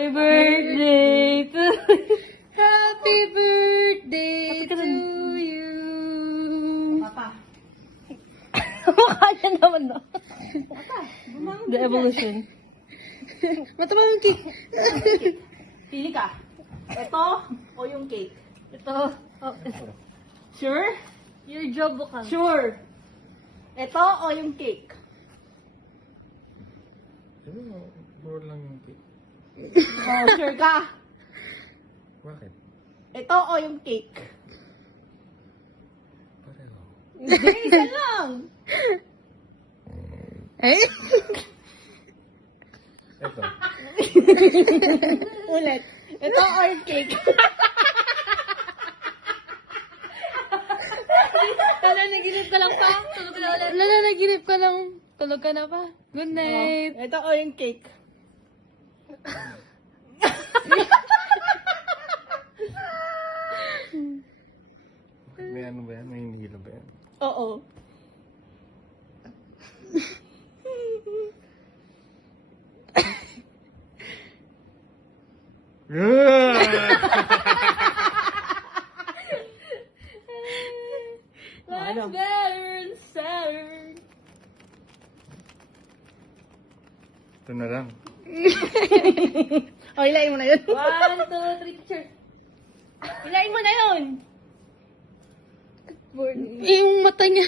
Happy birthday to Happy birthday to you. Papa. Mukha niya naman, no? The evolution. Matama yung cake. Pili ka. Ito o yung cake? Ito. Oh, sure? Your job bukal. Sure. Ito o yung cake? Bawal lang yung cake. Oh, sure ka? Bakit? Ito o yung cake? Pareho. Hindi, isa lang. Eh? Ito. Ulit. Ito o yung cake? Nanaginip ka lang pa? Tulog ka na ulit. Nanaginip ka lang. Tulog ka na pa. Good night. Ito o yung cake? May ano ba yan? May hinihila ba yan? Oo. What's better and sadder? Ito na lang. O, hilain mo na yun. 1, 2, 3, teacher. Hilain mo na yun. Yung mata niya.